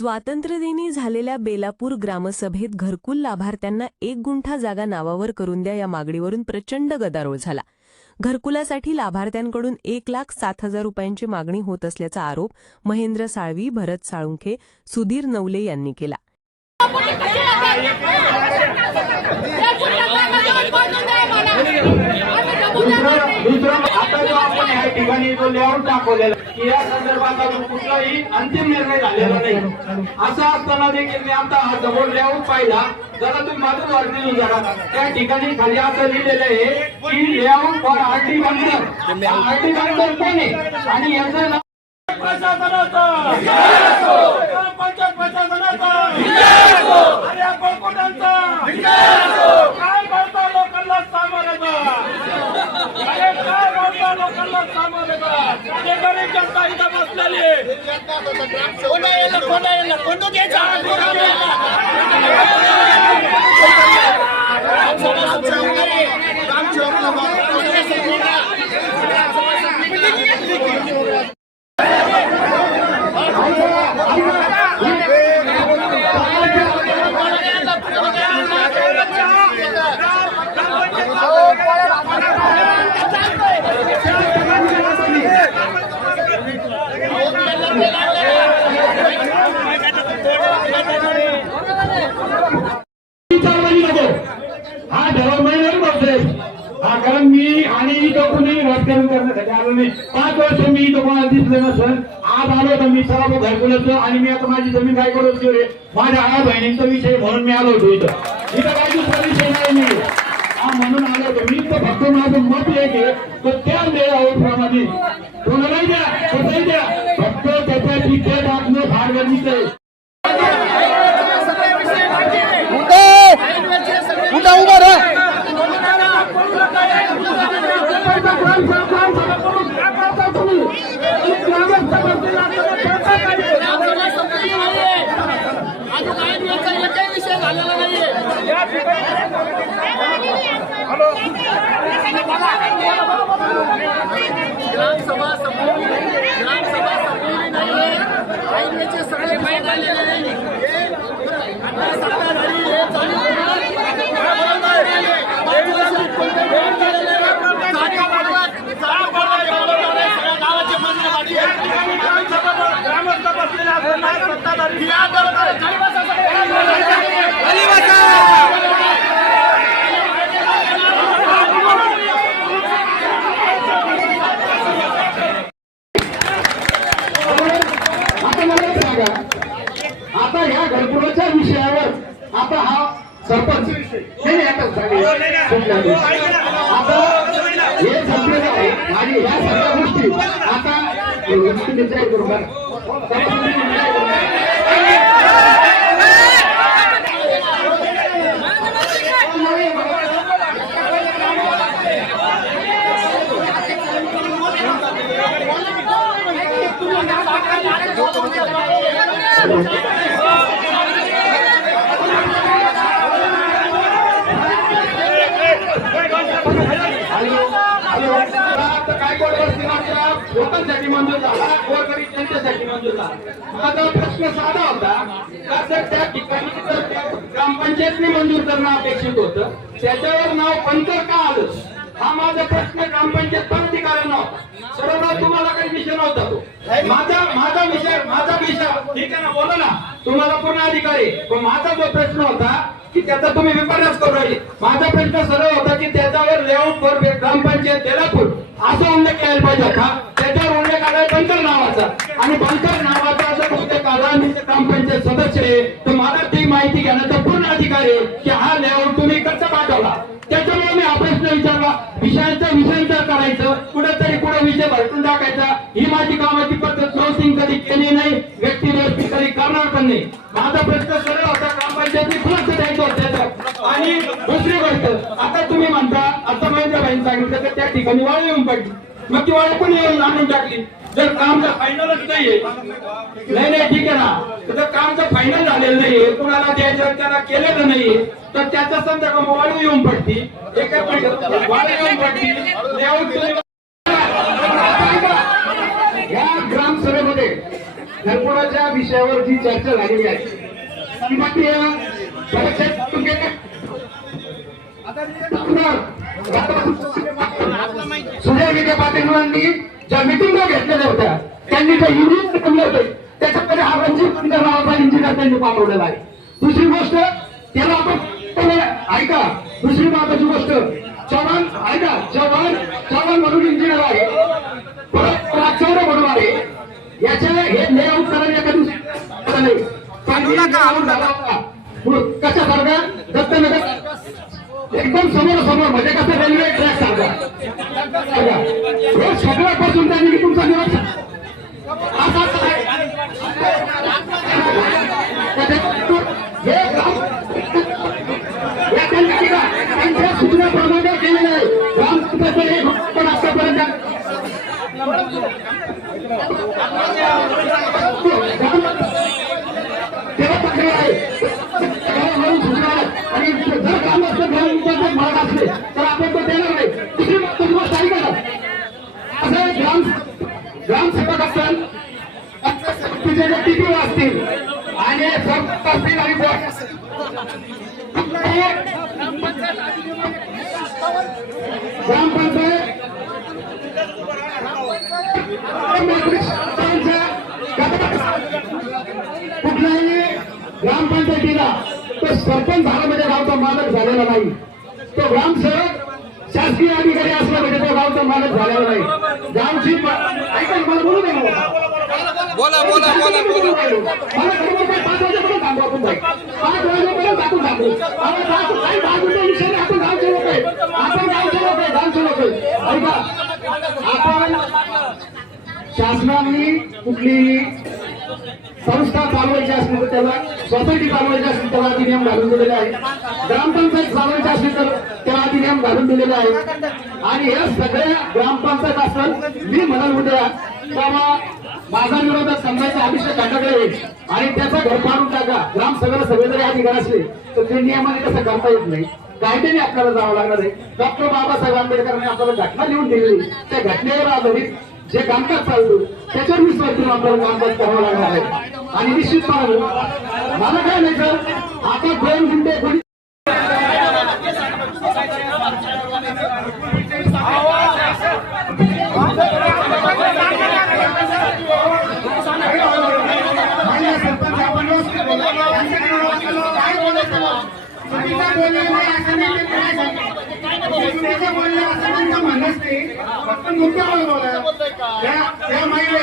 स्वातंत्र्यदिनी झालेल्या बेलापूर ग्रामसभेत घरकुल लाभार्थ्यांना एक गुंठा जागा नावावर करून द्या या मागणीवरून प्रचंड गदारोळ झाला. घरकुलासाठी लाभार्थ्यांकडून एक लाख सात हजार रुपयांची मागणी होत असल्याचा आरोप महेंद्र साळवी भरत साळुंखे सुधीर नवले यांनी केला दुसरं दुसरं आता जो आपण या ठिकाणी जो लेआउट दाखवलेला की या संदर्भात अजून कुठलाही अंतिम निर्णय झालेला नाही. असं असताना देखील मी आता हा समोर लेआउट पाहिला. जरा तुम्ही माझं वरती येऊन जरा त्या ठिकाणी खाली असं लिहिलेलं आहे की लेआउट फॉर आरटी बंदर आरटी बंदर कोण आहे. आणि याचं नाव प्रशासनाचं ग्रामपंचायत प्रशासनाचं आणि या बोलता लोकांना सामोरं जा. अरे काय बोलता लोकांना सामोरं जा. आणि गरीब जनता इथं बसलेली कोणा येईल कोणा येईल कोणतं घ्यायचं विचारवाणी नको हा डेव्हलपमेंट नाही बोलतोय हा कारण मी आणि इथं कुणी करण्यासाठी आलो नाही. पाच वर्ष मी इथं कोणाला दिसलं नसल. आज आलो तर मी सर्व घरकुलाचं आणि मी आता माझी जमीन काय करू ठेवले माझ्या आया बहिणींचा विषय म्हणून मी आलो होतो इथं. इथं काही दुसरा विषय नाही मी. म्हणून आलो होतो मी. तर फक्त माझं मत एक आहे तर त्या लेआउट कोणालाही द्या कसंही द्या. फक्त त्याच्या तिथे टाकणं फार गरजेचं आहे. ग्रामसभा संपवली ग्रामसभा संपवली नाहीये आयुर्वेदचे सगळे माहीत आलेले नाही आता सत्ता झाली हे चालू होणार. पाच वर्षात कोणते धोरण केलेलं नाही. जागा वाढवा, जागा वाढवा, डेव्हलप झालंय. सगळ्या गावाचे मंदिरं बाकी आहेत. ग्रामस्थ बसलेले असताना सत्ताधारी ही आंदोलन आहे. खाली बसा सगळे. आता मला सांगा आता ह्या घरकुलाच्या विषयावर आता हा सरपंच नाही, नाही, आता सांगा. सुटला तो. आता हे संपलेलं आहे आणि ह्या सगळ्या गोष्टी आता तुम्ही निर्णय करू का? तुम्ही निर्णय करू का? हॅलो लोकांसाठी मंजूर झाला गोरगरीब जनतेसाठी मंजूर झाला. माझा प्रश्न साधा होता का जर त्या ठिकाणी जर ग्रामपंचायतने मंजूर करणं अपेक्षित होतं त्याच्यावर नाव पंचर का आलं? हा माझा प्रश्न ग्रामपंचायत पदाधिकाऱ्यांना होता. सर्व तुम्हाला काही विषय नव्हता तो. माझा माझा विषय माझा विषय ठीक आहे ना बोला ना. तुम्हाला पूर्ण अधिकारी पण माझा जो प्रश्न होता की त्याचा तुम्ही विपर्यास करू राहिले. माझा प्रश्न सरळ होता की त्याच्यावर लेआउट ग्रामपंचायत बेलापूर असा उल्लेख करायला पाहिजे होता त्याच्यावर उल्लेख आलाय बंकर नावाचा. आणि बंकर नावाचा जर उल्लेख आला मी ग्रामपंचायत सदस्य आहे. तर मला ती माहिती घेण्याचा पूर्ण अधिकार आहे की हा लेआउट तुम्ही कसा पाठवला? त्याच्यामुळे मी हा प्रश्न विचारला. विषयांचा विषयांचा करायचं. कुठेतरी कुठे विषय भरतून टाकायचा. ही माझी कामाची पद्धत क्लोसिंग कधी केली नाही व्यक्ती व्यक्ती कधी करणार पण नाही. माझा प्रश्न सरळ होता. ग्रामपंचायत खुलासा द्यायचा होता त्याचा. आणि दुसरी गोष्ट आता तुम्ही म्हणता आता माझ्या सांगितलं तर त्या ठिकाणी वाळ येऊन पडली. मग ती वाळ पण येऊन आणून टाकली? जर काम फायनलच नाहीये. नाही नाही ठीक आहे ना. तर कामचं फायनल झालेलं नाहीये कुणाला द्यायचं त्याला केलेलं नाहीये तर त्याचा संदर्भ वाळू येऊन पडती. एका वाळू येऊन पडती. या ग्रामसभेमध्ये घरकुलाच्या विषयावर जी चर्चा झालेली आहे ती प्रक्रिया सुजय विखे पाटील ज्या मिटिंगा घेतलेल्या होत्या त्यांनी जे युनिट बनवले होते त्याच्यामध्ये हा रणजित पंडित नावाचा इंजिनियर त्यांनी पाठवलेला आहे. दुसरी गोष्ट त्याला आपण ऐका दुसरी महत्वाची गोष्ट चव्हाण ऐका चव्हाण चव्हाण म्हणून इंजिनियर आहे. परत राजचौरे म्हणून आहे. याच्या हे लेआउट करायला एका दिवशी झालं नाही. चांगली layout झाला होता. कशा सारखा दत्तनगर. एकदम समोर समोर म्हणजे कसं रेल्वे ट्रॅक सारखा बघा. हे सगळ्यापासून त्यांनी मी तुमचा निवास असा आहे. हे गाव- या त्यांनी का त्यांच्या सूचनेप्रमाणे केलेलं आहे ग्रामपंचायत हे पण आतापर्यंत असले तर आपण तो देणार नाही दुसरी महत्वाची गोष्ट ऐका ना. असं ग्राम ग्रामसेवक असतात तिथे जे टीपी असतील आणि सरपंच असतील आणि ग्रामपंचायत कुठल्याही ग्रामपंचायतीला तो सरपंच झाला म्हणजे गावचा मालक झालेला नाही. तो ग्रामसेवक शासकीय अधिकारी असला म्हणजे तो गावचा मालक झालेला नाही. गावची ऐका मला बोलू दे ना. बोला बोला बोला बोला. मला खरोखर काय पाच वाजेपर्यंत थांबू आपण बाई. पाच वाजेपर्यंत आपण थांबू. मला दहा- काही दहा मिनिटं विषय आपण गावचे लोक आहे. आपण गावचे लोक आहे गावचे लोक आहे. ऐका. आपण शासनाने कुठलीही संस्था चालवायची असली तर त्याला सोसायटी चालवायची असली त्याला अधिनियम घालून दिलेले आहे ग्रामपंचायत चालवायची असली तर त्याला अधिनियम घालून दिलेले आहे आणि हे सगळ्या ग्रामपंचायत असतात मी म्हणाल उद्या बाबा माझा विरोधात समजायचा अभिषेक घाटाकडे येईल. आणि त्याचा घर पाडून टाका. ग्रामसभेला सगळे जरी अधिकार असले तर ते नियमाने कसं करता येत नाही. कायद्याने आपल्याला जावं लागणार आहे. डॉक्टर बाबासाहेब आंबेडकरांनी आपल्याला घटना लिहून दिलेली. त्या घटनेवर आधारित जे कामकाज चालतो त्याच्यावर विश्वास ठेवून आपल्याला कामकाज करावं लागणार आहे आणि निश्चितपणे मला काय नाही सर आता दोन गुंडे कोणी मान्य सरपंच आपण व्यवस्थित बोला. यांच्याकडे वाचलं, काय बोलायचं बा? चुकीचं बोलणं नाही, असं नाही ते करायचं. चुकीचं बोलणं असं त्यांचं म्हणणंच नाही. फक्त मुद्द्यावर बोला. त्या- महिला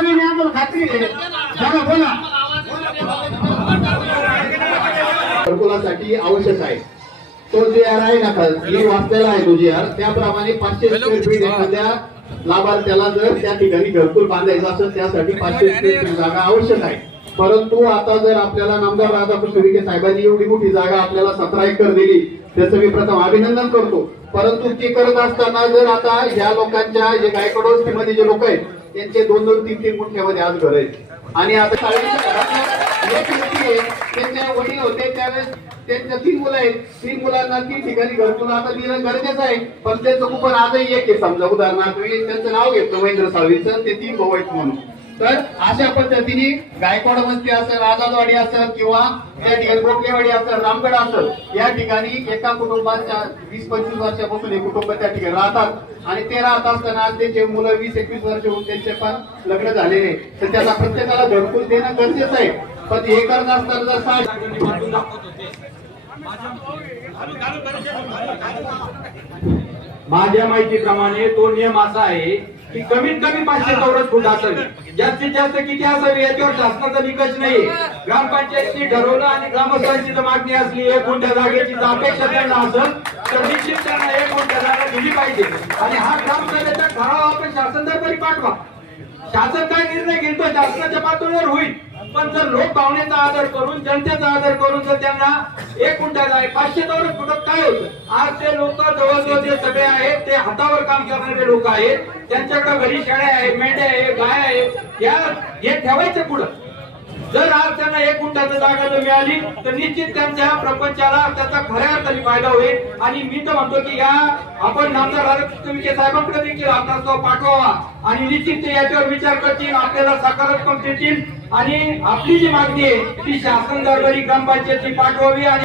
नाही, आम्हाला खात्री आहे. चला, बोला. घरकुलासाठी आवश्यक आहे? तो जे आर आहे ना मी वाचलेला आहे तो जे आर त्याप्रमाणे पाचशे स्क्वेअर फीट एखाद्या लाभार्थ्याला जर त्या ठिकाणी घरकुल बांधायचं असेल त्यासाठी पाचशे स्क्वेअर फीट जागा आवश्यक आहे. परंतु आता जर आपल्याला नामदार राधाकृष्ण विखे साहेबांनी एवढी मोठी जागा आपल्याला सतरा एकर दिली त्याचं मी प्रथम अभिनंदन करतो. परंतु ते करत असताना जर आता या लोकांच्या जे गायकवाड जे लोक आहेत त्यांचे दोन दोन तीन तीन गुंठ्यामध्ये आज घर आहेत. आणि आता एक व्यक्ती त्यांचे वडील होते त्यावेळेस त्यांच्या तीन मुलं आहेत. तीन मुलांना तीन ठिकाणी घरतून आता दिलं गरजेचं आहे. पण त्यांचं कुपन आजही एक आहे समजा उदाहरणार्थ मी त्यांचं नाव घेतलं महेंद्र साळवीचं ते तीन भाऊ आहेत म्हणून. तर अशा पद्धतीने गायकवाड वस्ती असेल आझादवाडी असेल किंवा त्या ठिकाणी गोखलेवाडी असेल रामगड असेल या ठिकाणी एका कुटुंबाच्या वीस पंचवीस वर्षापासून हे कुटुंब त्या ठिकाणी राहतात. आणि ते राहत असताना आज त्यांचे मुलं वीस एकवीस वर्ष होऊन त्यांचे पण लग्न झालेले तर त्याला प्रत्येकाला घरकुल देणं गरजेचं आहे. पण हे करत असताना जर माझ्या माहितीप्रमाणे तो नियम असा आहे की कमीत कमी पाचशे चौरस फूट असावी. जास्तीत जास्त किती असावी याच्यावर शासनाचा निकष नाही ग्रामपंचायतनी ठरवलं आणि ग्रामस्थांची जर मागणी असली एक कोणत्या जागेची जर अपेक्षा त्यांना असेल तर निश्चित त्यांना एक कोणत्या जागा दिली पाहिजे. आणि हा ग्रामसभेचा ठराव आपण शासन तरी पाठवा. शासन काय निर्णय घेतो शासनाच्या पातळीवर होईल. पण जर लोक भावनेचा आदर करून जनतेचा आदर करून जर त्यांना एक कुंटाला आहे पाचशे चौरस फुटत काय होतं? आज ते लोक जवळजवळ जे सगळे आहेत ते हातावर काम करणारे लोक आहेत. त्यांच्याकडे घरी शेळ्या आहेत मेंढ्या आहे गाय आहे. या हे ठेवायचं पुढं. जर आज त्यांना एक गुंठाचं जागा जर मिळाली तर निश्चित त्यांच्या प्रपंचाला त्याचा खऱ्या अर्थाने फायदा होईल. आणि मी तर म्हणतो की या आपण नामदार राधाकृष्ण विखे साहेबांकडे देखील आपला तो पाठवावा आणि निश्चित ते याच्यावर विचार करतील आपल्याला सकारात्मक देतील. आणि आपली जी मागणी आहे ती शासन दरबारी ग्रामपंचायतची पाठवावी आणि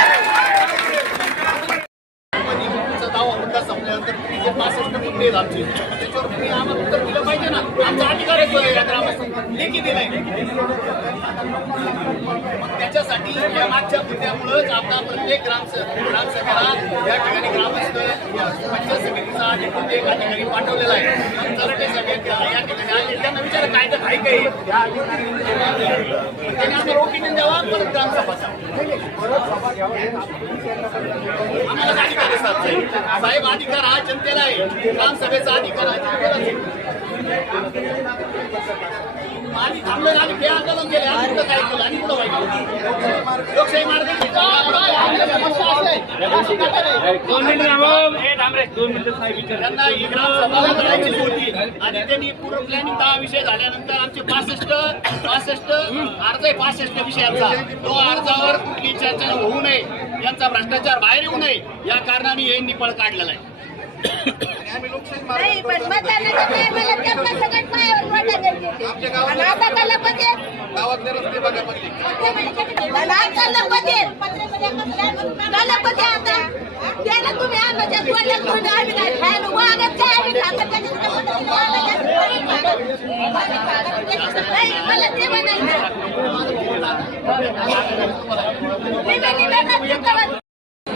तुम्ही आहेत आमचे? त्याच्यावर तुम्ही आम्हाला उत्तर दिलं पाहिजे ना. आमचा अधिकार आहे या ग्रामस्थांना. लेखी दिलाय. मग त्याच्यासाठी या मागच्या मुद्द्यामुळेच आता प्रत्येक ग्रामसभा ग्रामसभेला या ठिकाणी ग्रामस्थ पंचायत समितीचा आणि प्रत्येक अधिकारी पाठवलेला आहे. तरटे सभेत या ठिकाणी आले. त्यांना विचार काय तर काही काही. त्यांनी आता ओपिनियन द्यावा परत ग्रामसभा आम्हाला काय करायचं आहे साहेब? साहेब अधिकार हा जनतेला आहे. ग्रामसभेचा अधिकार हा आहे आम्ही थांबलो आम्ही हे आंदोलन केले कुठं काय केलं आणि कुठं वाईट लोकशाही मार्ग त्यांना ही ग्रामसभा करायचीच होती आणि त्यांनी पूर्व प्लॅनिंग दहा विषय झाल्यानंतर आमचे पासष्ट पासष्ट अर्ज आहे पासष्ट विषयांचा तो अर्जावर कुठली चर्चा होऊ नये यांचा भ्रष्टाचार बाहेर येऊ नये या कारणाने हे निपळ काढलेला आहे नाही पण मतदानाच्या टायमाला त्यांना सगळ्यात पायावर वाटा द्यायची आणि आता त्याला म्हणजे गावातले रस्ते बघा पहिले. आणि आता लपते लपते आता. त्याला तुम्ही त्या सोडल्या सोडलं आम्ही काय खायला वागत काय आम्ही. खात नाही मला ते म्हणायचं. मी म्हणली बेकार चिंता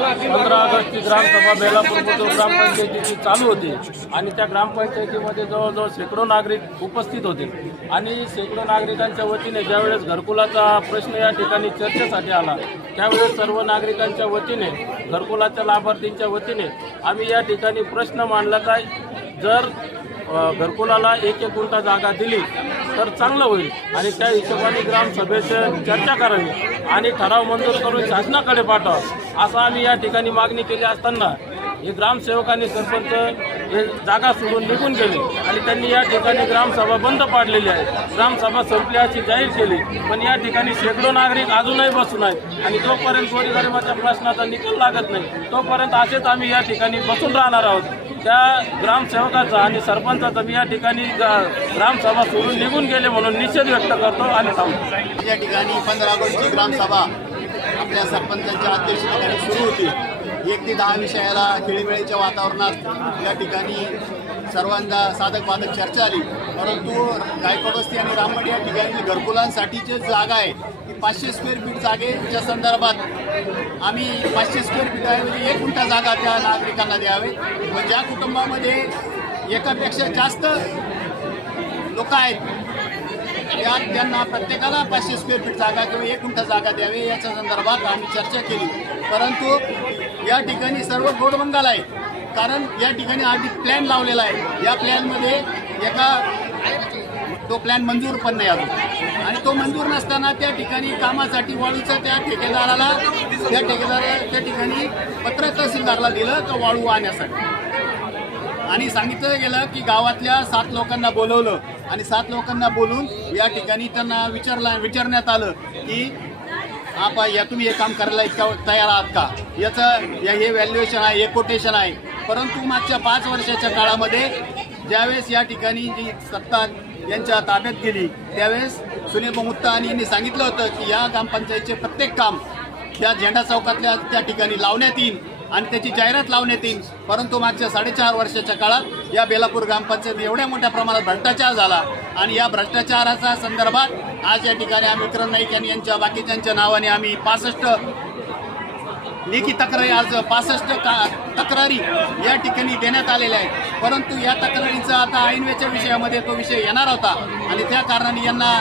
पंधरा ऑगस्टची ग्रामसभा बेलापूरमध्ये ग्रामपंचायतीची चालू होती आणि त्या ग्रामपंचायतीमध्ये जवळजवळ शेकडो नागरिक उपस्थित होते. आणि शेकडो नागरिकांच्या वतीने ज्यावेळेस घरकुलाचा प्रश्न या ठिकाणी चर्चेसाठी आला त्यावेळेस सर्व नागरिकांच्या वतीने घरकुलाच्या लाभार्थींच्या वतीने आम्ही या ठिकाणी प्रश्न मांडला आहे जर घरकुलाला एक एक गुंठा जागा दिली तर चांगलं होईल. आणि त्या हिशोबाने ग्रामसभेचे चर्चा करावी आणि ठराव मंजूर करून शासनाकडे पाठवा असं आम्ही या ठिकाणी मागणी केली असताना हे ग्रामसेवकांनी सरपंच हे जागा सोडून निघून गेले आणि त्यांनी या ठिकाणी ग्रामसभा बंद पाडलेली आहे. ग्रामसभा संपली अशी जाहीर केली पण या ठिकाणी शेकडो नागरिक अजूनही बसून आहेत आणि जोपर्यंत गोरगरिबाच्या प्रश्नाचा निकाल लागत नाही तोपर्यंत असेच आम्ही या ठिकाणी बसून राहणार आहोत. त्या ग्रामसेवकाचा आणि सरपंचाचा मी या ठिकाणी ग्रामसभा सोडून निघून गेले म्हणून निषेध व्यक्त करतो आणि थांबतो. या ठिकाणी पंधरा ऑगस्टची ग्रामसभा आपल्या सरपंचांच्या अध्यक्षतेखाली सुरू होती. एक ते दहा विषयाला खेळीमेळीच्या वातावरणात या ठिकाणी सर्वांना साधक बाधक चर्चा आली. परंतु गायकवाड वस्ती आणि राममठ या ठिकाणी घरकुलांसाठीची जागा आहे. की पाचशे स्क्वेअर फीट जागेच्या संदर्भात आम्ही पाचशे स्क्वेअर फीट एक गुंठा जागा त्या नागरिकांना द्यावे. व ज्या कुटुंबामध्ये एकापेक्षा जास्त लोक आहेत त्या त्यांना प्रत्येकाला पाचशे स्क्वेअर फीट जागा किंवा एक गुंठा जागा द्यावी याच्या संदर्भात आम्ही चर्चा केली. परंतु या ठिकाणी सर्व गोडबंगाल आहे कारण या ठिकाणी आधी प्लॅन लावलेला आहे. या प्लॅनमध्ये एका तो प्लॅन मंजूर पण नाही अजून. आणि तो मंजूर नसताना त्या ठिकाणी कामासाठी वाळूचं त्या ठेकेदाराला त्या ठेकेदारा त्या ठिकाणी पत्र तहसीलदारला दिलं तर वाळू आणण्यासाठी. आणि सांगितलं गेलं की गावातल्या सात लोकांना बोलवलं आणि सात लोकांना बोलून या ठिकाणी त्यांना विचारला विचारण्यात आलं की आपा या तुम्ही हे काम करायला इतका तयार आहात का? याचं या हे व्हॅल्युएशन आहे हे कोटेशन आहे. परंतु मागच्या पाच वर्षाच्या काळामध्ये ज्यावेळेस या ठिकाणी जी सत्ता यांच्या ताब्यात गेली. त्यावेळेस सुनील मुत्ता आणि यांनी सांगितलं होतं की या ग्रामपंचायतचे प्रत्येक काम त्या झेंडा चौकातल्या त्या ठिकाणी लावण्यात येईल आणि त्याची जाहिरात लावण्यात येईल परंतु मागच्या साडेचार वर्षाच्या काळात या बेलापूर ग्रामपंचायत एवढ्या मोठ्या प्रमाणात भ्रष्टाचार झाला आणि या भ्रष्टाचाराच्या संदर्भात आज या ठिकाणी आम्ही विक्रम नाईक यांनी यांच्या बाकीच्यांच्या नावाने आम्ही पासष्ट लेखी तक्रारी आज पासष्ट का तक्रारी या ठिकाणी देण्यात आलेल्या आहेत. परंतु या तक्रारीचा आता ऐनवेच्या विषयामध्ये तो विषय येणार होता आणि त्या कारणाने यांना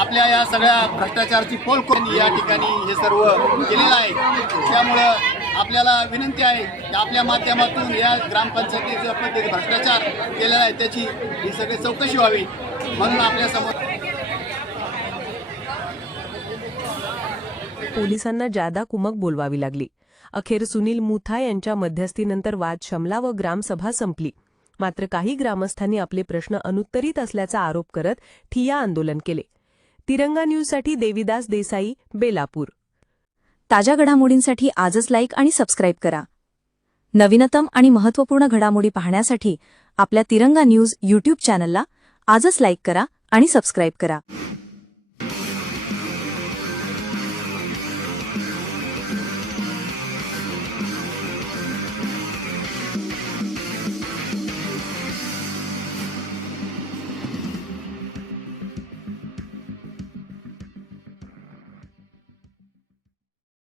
आपल्या या सगळ्या भ्रष्टाचाराची पोल करून या ठिकाणी हे सर्व केलेलं आहे. त्यामुळं आपल्याला विनंती आहे की आपल्या माध्यमातून या ग्रामपंचायतीचा पद्धती भ्रष्टाचार केलेला आहे त्याची ही सगळी चौकशी व्हावी म्हणून आपल्यासमोर पोलिसांना जादा कुमक बोलवावी लागली. अखेर सुनील मुथा यांच्या मध्यस्थीनंतर वाद शमला व ग्रामसभा संपली. मात्र काही ग्रामस्थांनी आपले प्रश्न अनुत्तरित असल्याचा आरोप करत ठिया आंदोलन केले. तिरंगा न्यूजसाठी देविदास देसाई बेलापूर. ताज्या घडामोडींसाठी आजच लाईक आणि सबस्क्राईब करा. नवीनतम आणि महत्त्वपूर्ण घडामोडी पाहण्यासाठी आपल्या तिरंगा न्यूज यूट्यूब चॅनलला आजच लाईक करा आणि सबस्क्राईब करा.